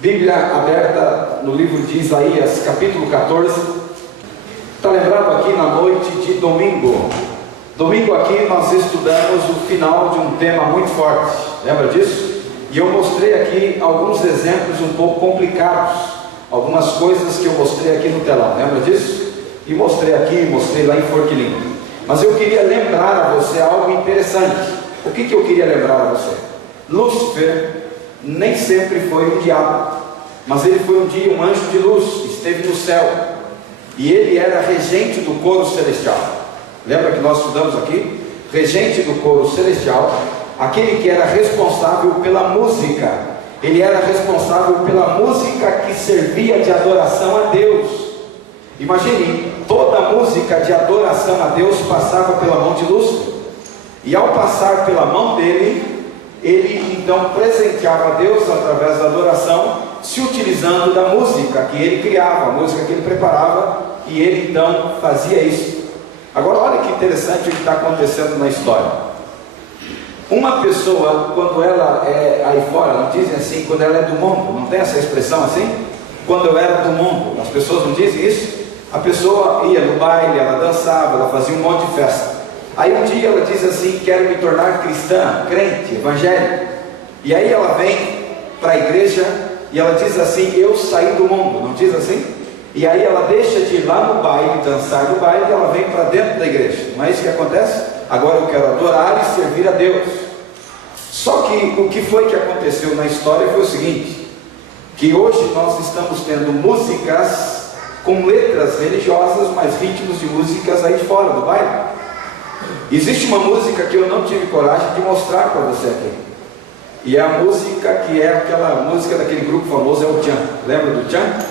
Bíblia aberta no livro de Isaías, capítulo 14. Está lembrado aqui na noite de domingo? Domingo aqui nós estudamos o final de um tema muito forte, lembra disso? E eu mostrei aqui alguns exemplos um pouco complicados, algumas coisas que eu mostrei aqui no telão, lembra disso? E mostrei aqui, mostrei lá em Forquilinho. Mas eu queria lembrar a você algo interessante. O que eu queria lembrar a você? Lúcifer nem sempre foi um diabo, mas ele foi um dia um anjo de luz, esteve no céu, e ele era regente do coro celestial. Lembra que nós estudamos aqui? Regente do coro celestial, aquele que era responsável pela música. Ele era responsável pela música que servia de adoração a Deus. Imagine, toda a música de adoração a Deus passava pela mão de Lúcifer, e ao passar pela mão dele, ele então presenteava a Deus através da adoração, se utilizando da música que ele criava, a música que ele preparava, e ele então fazia isso. Agora olha que interessante o que está acontecendo na história. Uma pessoa, quando ela é aí fora, não dizem assim, quando ela é do mundo, não tem essa expressão assim? Quando eu era do mundo, as pessoas não dizem isso? A pessoa ia no baile, ela dançava, ela fazia um monte de festa. Aí um dia ela diz assim: quero me tornar cristã, crente, evangélica. E aí ela vem para a igreja e ela diz assim: eu saí do mundo, não diz assim? E aí ela deixa de ir lá no baile, dançar no baile, e ela vem para dentro da igreja. Não é isso que acontece? Agora eu quero adorar e servir a Deus. Só que o que foi que aconteceu na história foi o seguinte: que hoje nós estamos tendo músicas com letras religiosas, mas ritmos de músicas aí de fora do baile. Existe uma música que eu não tive coragem de mostrar para você aqui, e é a música que é aquela música daquele grupo famoso, é o Tchan. Lembra do Tchan?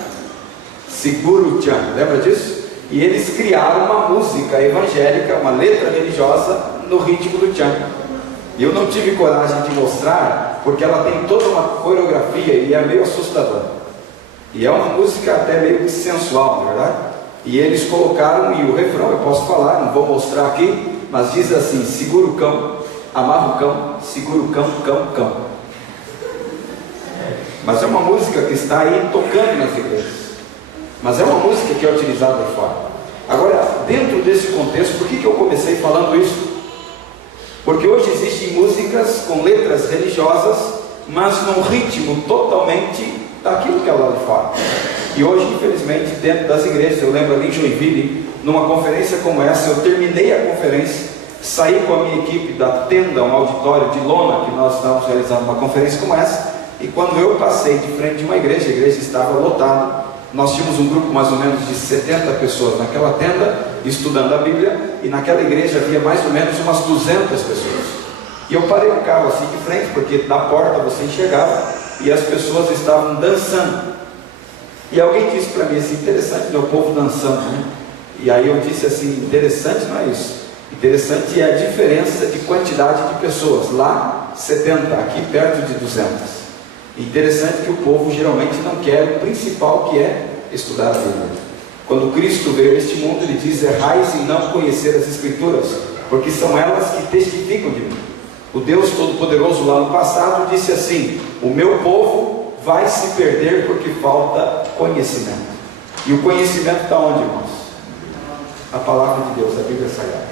Segura o Tchan, lembra disso? E eles criaram uma música evangélica, uma letra religiosa no ritmo do Tchan. E eu não tive coragem de mostrar, porque ela tem toda uma coreografia e é meio assustadora. E é uma música até meio sensual, não é verdade? E eles colocaram, e o refrão eu posso falar, não vou mostrar aqui, mas diz assim: segura o cão, amarra o cão, segura o cão, cão, cão. Mas é uma música que está aí tocando nas igrejas. Mas é uma música que é utilizada aí fora. Agora, dentro desse contexto, por que eu comecei falando isso? Porque hoje existem músicas com letras religiosas, mas num ritmo totalmente daquilo que é lá de fora. E hoje, infelizmente, dentro das igrejas, eu lembro ali em Joinville, numa conferência como essa, eu terminei a conferência, saí com a minha equipe da tenda, um auditório de lona, que nós estávamos realizando uma conferência como essa, e quando eu passei de frente de uma igreja, a igreja estava lotada. Nós tínhamos um grupo mais ou menos de 70 pessoas naquela tenda, estudando a Bíblia, e naquela igreja havia mais ou menos umas 200 pessoas. E eu parei o carro assim de frente, porque da porta você enxergava, e as pessoas estavam dançando. E alguém disse para mim assim: interessante, o povo dançando, né? E aí eu disse assim: interessante não é isso. Interessante é a diferença de quantidade de pessoas. Lá 70, aqui perto de 200. Interessante que o povo geralmente não quer o principal, que é estudar a Bíblia. Quando Cristo veio a este mundo, ele diz: errais em não conhecer as Escrituras, porque são elas que testificam de mim. O Deus Todo-Poderoso lá no passado disse assim: o meu povo vai se perder porque falta conhecimento. E o conhecimento está onde, irmãos? A palavra de Deus, a Bíblia Sagrada.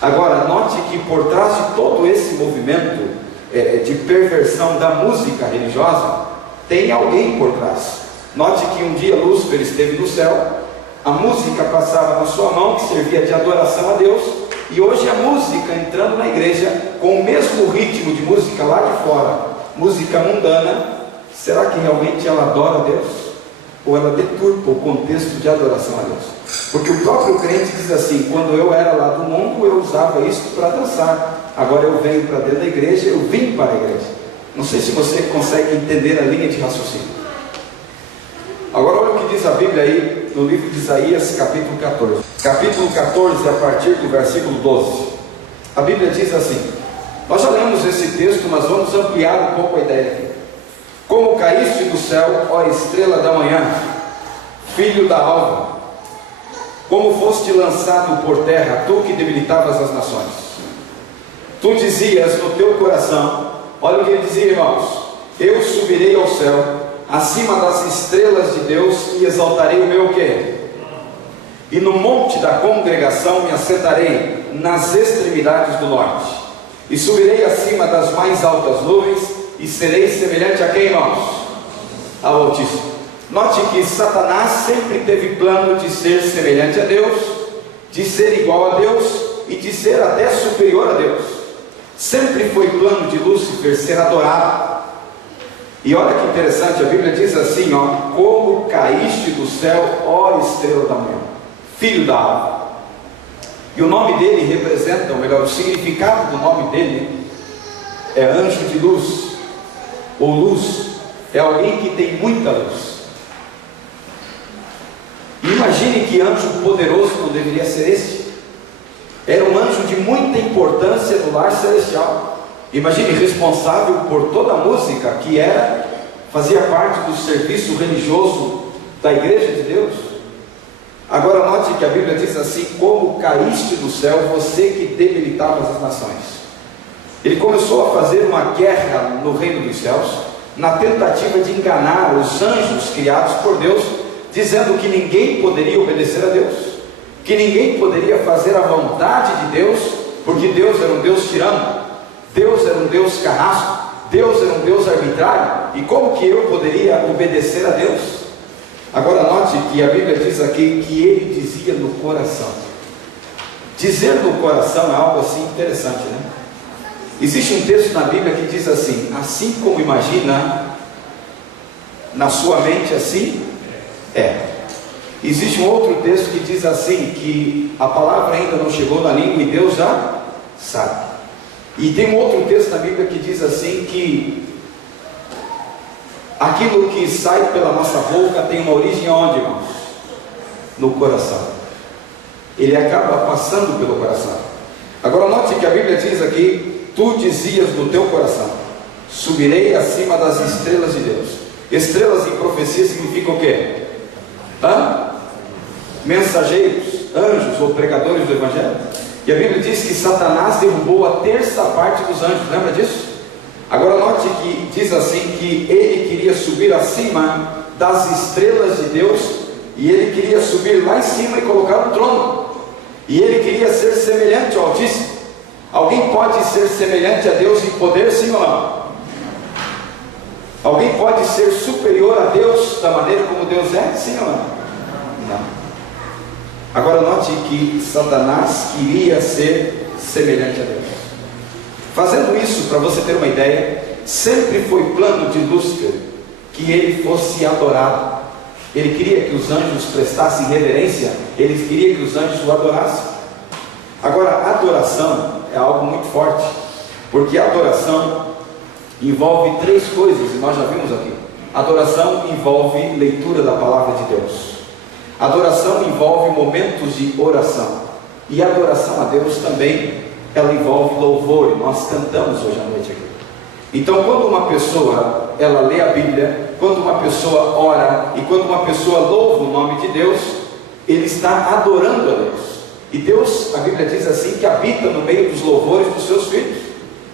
Agora, note que por trás de todo esse movimento de perversão da música religiosa, tem alguém por trás. Note que um dia Lúcifer esteve no céu, a música passava na sua mão, que servia de adoração a Deus, e hoje a música entrando na igreja, com o mesmo ritmo de música lá de fora, música mundana. Será que realmente ela adora a Deus? Ou ela deturpa o contexto de adoração a Deus? Porque o próprio crente diz assim: quando eu era lá do mundo, eu usava isso para dançar. Agora eu venho para dentro da igreja, eu vim para a igreja. Não sei se você consegue entender a linha de raciocínio. Agora olha o que diz a Bíblia aí no livro de Isaías, capítulo 14. Capítulo 14, a partir do versículo 12. A Bíblia diz assim, nós já lemos esse texto, mas vamos ampliar um pouco a ideia aqui. Como caíste do céu, ó estrela da manhã, filho da alva, como foste lançado por terra, tu que debilitavas as nações. Tu dizias no teu coração, olha o que ele dizia, irmãos: eu subirei ao céu, acima das estrelas de Deus, e exaltarei o meu quê? E no monte da congregação me assentarei nas extremidades do norte, e subirei acima das mais altas nuvens, e serei semelhante a quem, irmãos? Ao Altíssimo. Note que Satanás sempre teve plano de ser semelhante a Deus, de ser igual a Deus e de ser até superior a Deus. Sempre foi plano de Lúcifer ser adorado. E olha que interessante, a Bíblia diz assim, ó: como caíste do céu, ó estrela da manhã, filho da alva. E o nome dele representa, ou melhor, o significado do nome dele é anjo de luz, ou luz, é alguém que tem muita luz. Imagine que anjo poderoso não deveria ser este. Era um anjo de muita importância no lar celestial. Imagine, responsável por toda a música que fazia parte do serviço religioso da igreja de Deus. Agora note que a Bíblia diz assim: como caíste do céu, você que debilitava as nações. Ele começou a fazer uma guerra no reino dos céus, na tentativa de enganar os anjos criados por Deus, dizendo que ninguém poderia obedecer a Deus, que ninguém poderia fazer a vontade de Deus, porque Deus era um Deus tirano, Deus era um Deus carrasco, Deus era um Deus arbitrário, e como que eu poderia obedecer a Deus? Agora note que a Bíblia diz aqui que ele dizia no coração. Dizer no coração é algo assim interessante, né? Existe um texto na Bíblia que diz assim: assim como imagina na sua mente, assim é. Existe um outro texto que diz assim, que a palavra ainda não chegou na língua e Deus já sabe. E tem um outro texto na Bíblia que diz assim, que aquilo que sai pela nossa boca tem uma origem onde, irmãos? No coração. Ele acaba passando pelo coração. Agora note que a Bíblia diz aqui: tu dizias no teu coração, subirei acima das estrelas de Deus. Estrelas em profecia significa o quê? Mensageiros, anjos ou pregadores do Evangelho. E a Bíblia diz que Satanás derrubou a terça parte dos anjos, lembra disso? Agora note que diz assim, que ele queria subir acima das estrelas de Deus, e ele queria subir lá em cima e colocar um trono, e ele queria ser semelhante ao Altíssimo. Alguém pode ser semelhante a Deus em poder, sim ou não? Alguém pode ser superior a Deus da maneira como Deus é? Sim ou não? Não. Agora note que Satanás queria ser semelhante a Deus. Fazendo isso, para você ter uma ideia, sempre foi plano de Lúcifer que ele fosse adorado. Ele queria que os anjos prestassem reverência, ele queria que os anjos o adorassem. Agora, adoração é algo muito forte, porque a adoração envolve três coisas, e nós já vimos aqui. Adoração envolve leitura da palavra de Deus. Adoração envolve momentos de oração. E a adoração a Deus também, ela envolve louvor, e nós cantamos hoje à noite aqui. Então, quando uma pessoa, ela lê a Bíblia, quando uma pessoa ora, e quando uma pessoa louva o nome de Deus, ele está adorando a Deus. E Deus, a Bíblia diz assim, que habita no meio dos louvores dos seus filhos.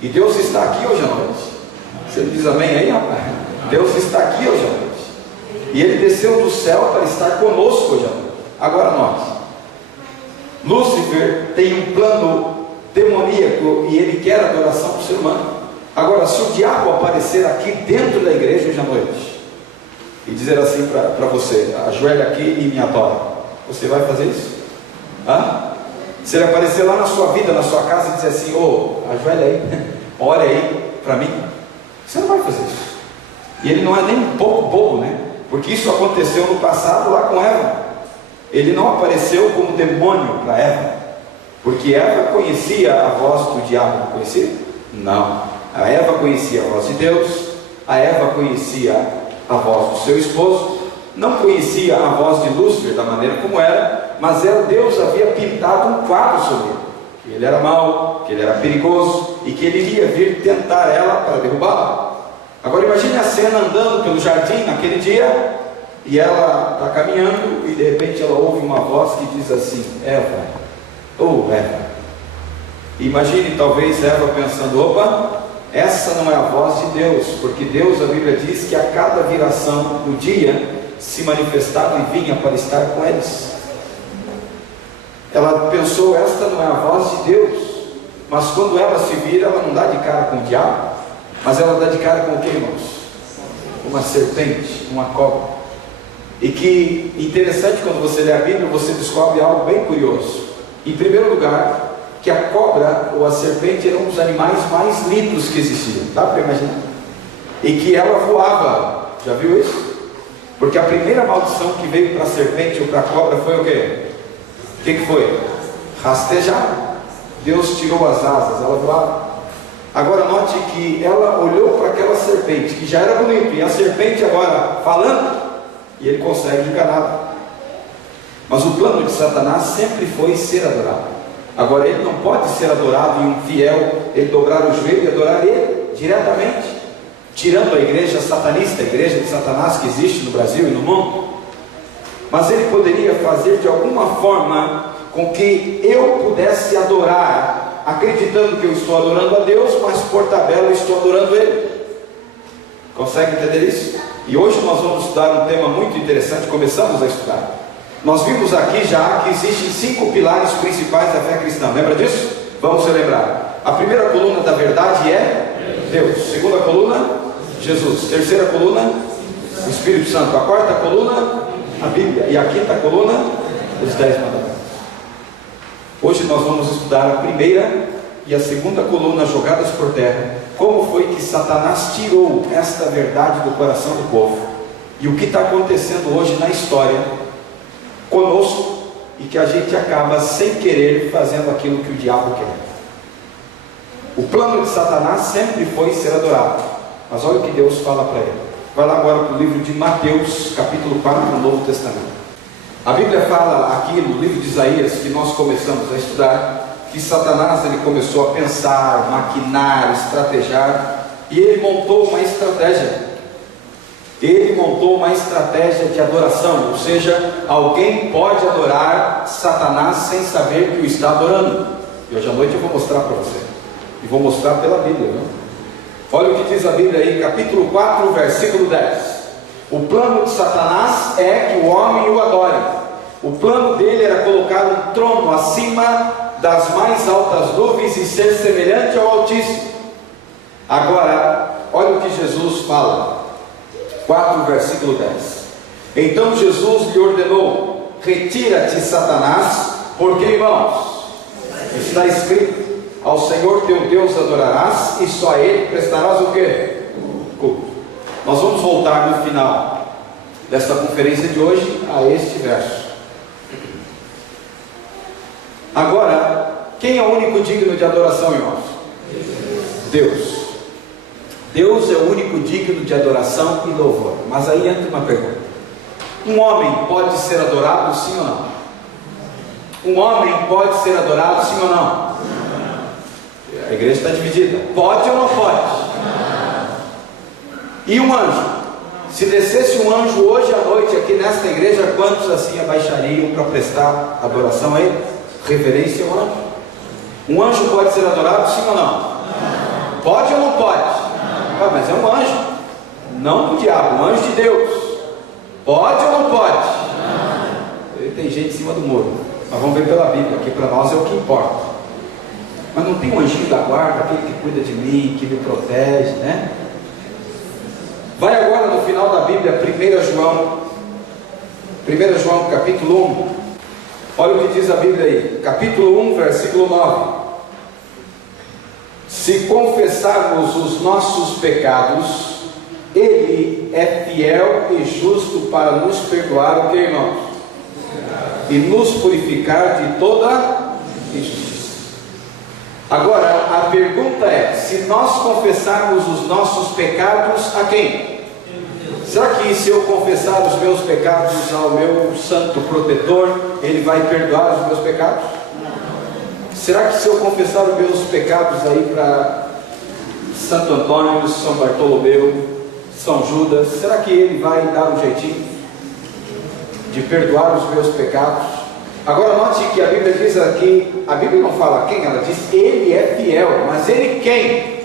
E Deus está aqui hoje à noite. Você diz amém aí, rapaz? Deus está aqui hoje à noite. E Ele desceu do céu para estar conosco hoje à noite. Agora note, Lúcifer tem um plano demoníaco e ele quer adoração do ser humano. Agora, se o diabo aparecer aqui dentro da igreja hoje à noite e dizer assim para você: ajoelha aqui e me adora, você vai fazer isso? Se ele aparecer lá na sua vida, na sua casa, e dizer assim: ajoelha aí, ore aí para mim, você não vai fazer isso. E ele não é nem um pouco bobo, né? Porque isso aconteceu no passado lá com Eva. Ele não apareceu como demônio para Eva, porque Eva conhecia a voz do diabo, não conhecia? Não. A Eva conhecia a voz de Deus, a Eva conhecia a voz do seu esposo, não conhecia a voz de Lúcifer da maneira como era, mas Deus havia pintado um quadro sobre ele, que ele era mau, que ele era perigoso e que ele iria vir tentar ela para derrubá-la. Agora imagine a cena andando pelo jardim naquele dia, e ela está caminhando e de repente ela ouve uma voz que diz assim: Eva, Eva. Imagine talvez Eva pensando: opa, essa não é a voz de Deus, porque Deus, a Bíblia diz que a cada viração do dia se manifestava e vinha para estar com eles. Ela pensou, esta não é a voz de Deus. Mas quando ela se vira, ela não dá de cara com o diabo, mas ela dá de cara com o que, irmãos? Uma serpente, uma cobra. E que interessante, quando você lê a Bíblia, você descobre algo bem curioso. Em primeiro lugar, que a cobra ou a serpente eram os animais mais lindos que existiam. Dá para imaginar? E que ela voava. Já viu isso? Porque a primeira maldição que veio para a serpente ou para a cobra foi o quê? O que foi? Rastejar. Deus tirou as asas, ela voava. Agora note que ela olhou para aquela serpente, que já era bonita, e a serpente agora falando, e ele consegue enganá-la. Mas o plano de Satanás sempre foi ser adorado. Agora ele não pode ser adorado e um fiel, ele dobrar o joelho e adorar ele diretamente, tirando a igreja satanista, a igreja de Satanás que existe no Brasil e no mundo. Mas ele poderia fazer de alguma forma com que eu pudesse adorar, acreditando que eu estou adorando a Deus, mas por tabela eu estou adorando Ele. Consegue entender isso? E hoje nós vamos estudar um tema muito interessante. Começamos a estudar. Nós vimos aqui já que existem 5 pilares principais da fé cristã. Lembra disso? Vamos relembrar. A primeira coluna da verdade é Deus. Segunda coluna, Jesus. Terceira coluna, o Espírito Santo. A quarta coluna, a Bíblia. E a quinta coluna, os 10 mandamentos. Hoje nós vamos estudar a primeira e a segunda coluna jogadas por terra. Como foi que Satanás tirou esta verdade do coração do povo? E o que está acontecendo hoje na história conosco, e que a gente acaba sem querer fazendo aquilo que o diabo quer. O plano de Satanás sempre foi ser adorado, mas olha o que Deus fala para ele. Vai lá agora para o livro de Mateus, capítulo 4, no Novo Testamento. A Bíblia fala aqui no livro de Isaías, que nós começamos a estudar, que Satanás ele começou a pensar, maquinar, estrategiar, e ele montou uma estratégia. Ele montou uma estratégia de adoração, ou seja, alguém pode adorar Satanás sem saber que o está adorando. E hoje à noite eu vou mostrar para você, e vou mostrar pela Bíblia, não? Olha o que diz a Bíblia aí, capítulo 4, versículo 10. O plano de Satanás é que o homem o adore. O plano dele era colocar um trono acima das mais altas nuvens e ser semelhante ao Altíssimo. Agora, olha o que Jesus fala. 4, versículo 10. Então Jesus lhe ordenou: retira-te, Satanás, porque, irmãos, está escrito: ao Senhor teu Deus adorarás, e só a Ele prestarás o quê? Culto. Nós vamos voltar no final desta conferência de hoje a este verso. Agora, quem é o único digno de adoração, irmãos? Deus. Deus é o único digno de adoração e louvor. Mas aí entra uma pergunta: um homem pode ser adorado, sim ou não? Um homem pode ser adorado, sim ou não? A igreja está dividida. Pode ou não pode? E um anjo? Se descesse um anjo hoje à noite aqui nesta igreja, quantos assim abaixariam para prestar adoração a ele? Reverência ao anjo. Um anjo pode ser adorado, sim ou não? Pode ou não pode? Ah, mas é um anjo, não do diabo, um anjo de Deus. Pode ou não pode? Tem gente em cima do muro, mas vamos ver pela Bíblia, que para nós é o que importa. Mas não tem um anjinho da guarda, aquele que cuida de mim, que me protege, né? Vai agora no final da Bíblia, 1 João capítulo 1. Olha o que diz a Bíblia aí, capítulo 1, versículo 9. Se confessarmos os nossos pecados, Ele é fiel e justo para nos perdoar o que, irmãos? E nos purificar de toda injustiça. Agora, a pergunta é: se nós confessarmos os nossos pecados, a quem? Será que se eu confessar os meus pecados ao meu santo protetor, Ele vai perdoar os meus pecados? Será que se eu confessar os meus pecados aí para Santo Antônio, São Bartolomeu, São Judas, será que ele vai dar um jeitinho de perdoar os meus pecados? Agora note que a Bíblia diz aqui, a Bíblia não fala quem, ela diz ele é fiel, mas ele quem?